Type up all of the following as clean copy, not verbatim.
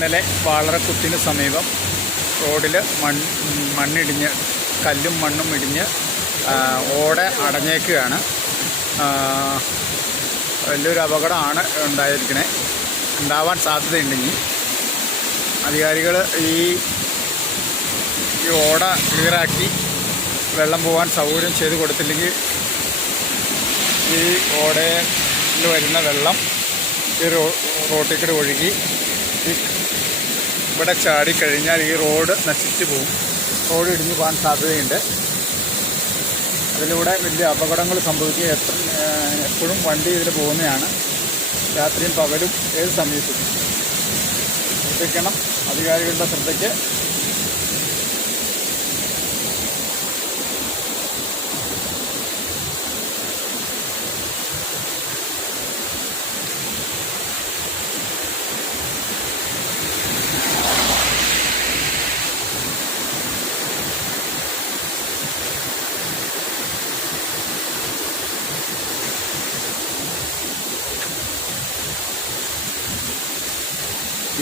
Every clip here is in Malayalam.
ഇന്നലെ വാളറക്കുത്തിന് സമീപം റോഡിൽ മണ്ണിടിഞ്ഞ് കല്ലും മണ്ണും ഇടിഞ്ഞ് ഓട അടഞ്ഞേക്കുകയാണ്. വലിയൊരു അപകടമാണ് ഉണ്ടാവാൻ സാധ്യതയുണ്ടെങ്കിൽ അധികാരികൾ ഈ ഓട ക്ലിയറാക്കി വെള്ളം പോകാൻ സൗകര്യം ചെയ്ത് കൊടുത്തില്ലെങ്കിൽ ഈ ഓടയിൽ വരുന്ന വെള്ളം ഈ റോട്ടിൽ കൂടെ ഒഴുകി ഇവിടെ ചാടിക്കഴിഞ്ഞാൽ ഈ റോഡ് നശിച്ചു പോകും. റോഡ് ഇടിഞ്ഞു പോകാൻ സാധ്യതയുണ്ട്. അതിലൂടെ വലിയ അപകടങ്ങൾ സംഭവിക്കുക എപ്പോഴും വണ്ടി ഇതിൽ പോകുന്നതാണ്. രാത്രിയും പകലും ഏത് സമയത്തും ശ്രദ്ധിക്കണം. അധികാരികളുടെ ശ്രദ്ധയ്ക്ക്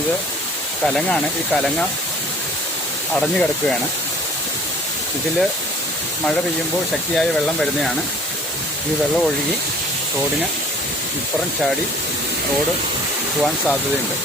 ഇത് കലങ്ങാണ്. ഈ കലങ്ങ അടഞ്ഞു കിടക്കുകയാണ്. ഇതിൽ മഴ പെയ്യുമ്പോൾ ശക്തിയായ വെള്ളം വരുന്നതാണ്. ഈ വെള്ളം ഒഴുകി റോഡിന് ഇപ്പുറം ചാടി റോഡ് പോകാൻ സാധ്യതയുണ്ട്.